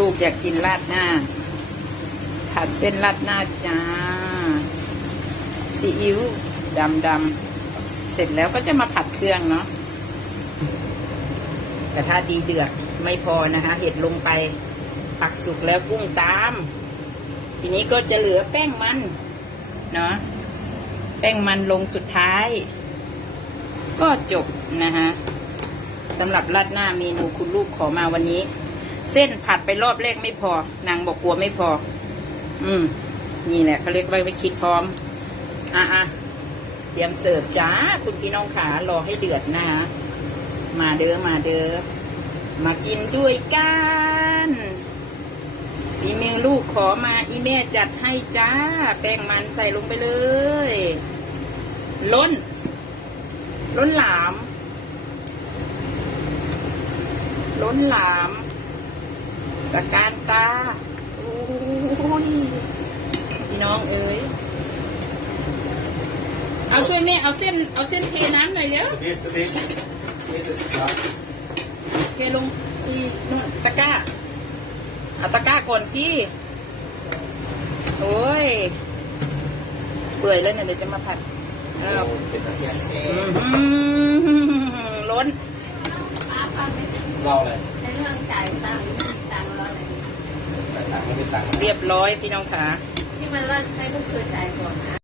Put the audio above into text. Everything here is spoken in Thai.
ลูกๆอยากกินราดหน้า ผัดเส้นราดหน้าจ้า ซีอิ๊วดำดำๆเสร็จแล้วก็จะมาผัดเครื่องเนาะแต่ถ้าดีเดือดไม่พอนะคะเห็ดลงไป ผักสุกแล้วกุ้งตาม ทีนี้ก็จะเหลือแป้งมันเนาะแป้งมันลงสุดท้าย ก็จบนะคะสำหรับราดหน้าเมนูคุณลูกขอมาวันนี้ เส้นผัดไปรอบแรกไม่พอ นางบอกกลัวไม่พอ อืม นี่แหละเขาเรียกว่าไปคิดพร้อม อะอะเตรียมเสิร์ฟจ้าคุณพี่น้องขารอให้เดือดนะคะมาเด้อมาเด้อมากินด้วยกันอีเมลลูกขอมาอีแม่จัดให้จ้า แป้งมันใส่ลงไปเลย ล้น ล้นหลาม ล้นหลาม ตะการตาโอ้ยพี่น้องเอ้ยเอาช่วยแม่เอาเส้นเอาเส้นเทน้ำหน่อยเดี๋ยวสติสติสติสติเทลงที่นู่นตะกร้าเอาตะกร้าก่อนสิโอ้ยเปื่อยแล้วเนี่ยเดี๋ยวจะมาผัดเอาเป็นตะเกียบอื้อหือล้นเราเลยในเรื่องจ่ายตังค์ตังค์แล้วเนี่ย แตังค์เรียบร้อยพี่น้องขา ที่มันว่าให้พวกคือจ่ายก่อนนะ